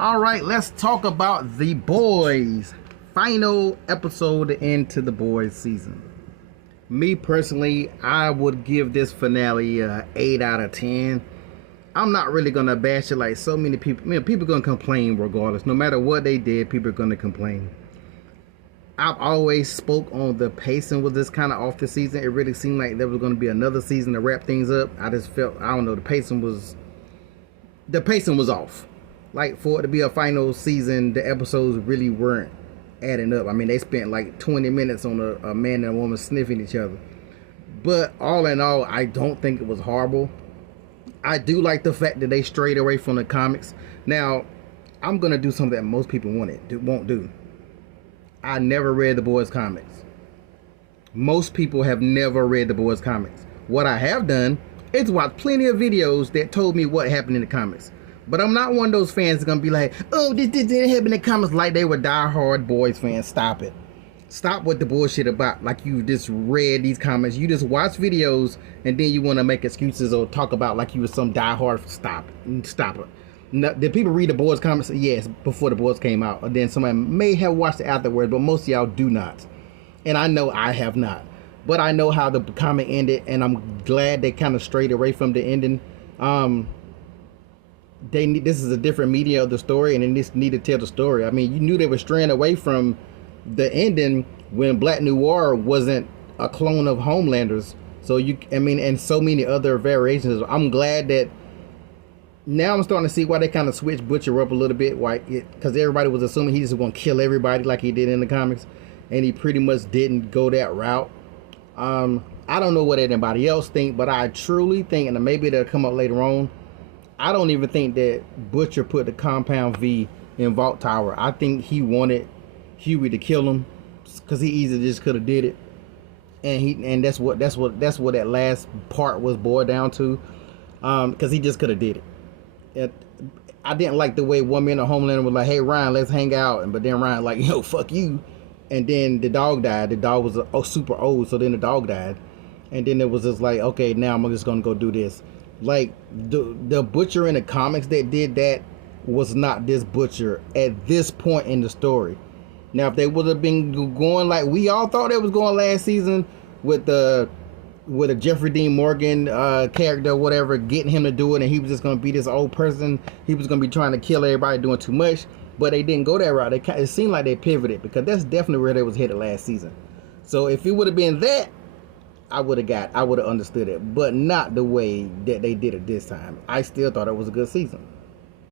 All right, let's talk about The Boys. Final episode into The Boys season. Me personally, I would give this finale a 8 out of 10. I'm not really gonna bash it like so many people. People gonna complain regardless. No matter what they did, people are gonna complain. I've always spoke on the pacing was this kind of off the season. It really seemed like there was gonna be another season to wrap things up. I just felt, I don't know, the pacing was off. Like, for it to be a final season, the episodes really weren't adding up. I mean, they spent like 20 minutes on a man and a woman sniffing each other. But all in all, I don't think it was horrible. I do like the fact that they strayed away from the comics. Now, I'm going to do something that most people won't do. I never read the Boys comics. Most people have never read the Boys comics. What I have done is watch plenty of videos that told me what happened in the comics. But I'm not one of those fans that's going to be like, oh, this didn't happen in the comics, like they were diehard Boys fans. Stop it. Stop with the bullshit about like you just read these comics. You just watch videos and then you want to make excuses or talk about like you were some diehard. Stop it. No, did people read the Boys comics? Yes, before the Boys came out. Or then somebody may have watched it afterwards, but most of y'all do not. And I know I have not. But I know how the comic ended, and I'm glad they kind of strayed away from the ending. This is a different media of the story, and they just need to tell the story. I mean, you knew they were straying away from the ending when Black Noir wasn't a clone of Homelanders. So and so many other variations. I'm glad that now I'm starting to see why they kind of switched Butcher up a little bit. Why? Because everybody was assuming he just going to kill everybody like he did in the comics, and he pretty much didn't go that route. I don't know what anybody else think, but I truly think, and maybe they'll come up later on, I don't even think that Butcher put the Compound V in Vault Tower. I think he wanted Huey to kill him because he easily just could have did it, and that's what that last part was boiled down to, because he just could have did it. I didn't like the way one minute Homelander was like, "Hey Ryan, let's hang out," but then Ryan like, "Yo, fuck you," and then the dog died. The dog was super old, so then the dog died, and then it was just like, okay, now I'm just gonna go do this. Like, the Butcher in the comics that did that was not this Butcher at this point in the story. Now, if they would have been going like we all thought they was going last season with a Jeffrey Dean Morgan character or whatever, getting him to do it, and he was just going to be this old person, he was going to be trying to kill everybody doing too much, but they didn't go that route. It seemed like they pivoted, because that's definitely where they was headed last season. So if it would have been that, I would have understood it, but not the way that they did it this time. I still thought it was a good season.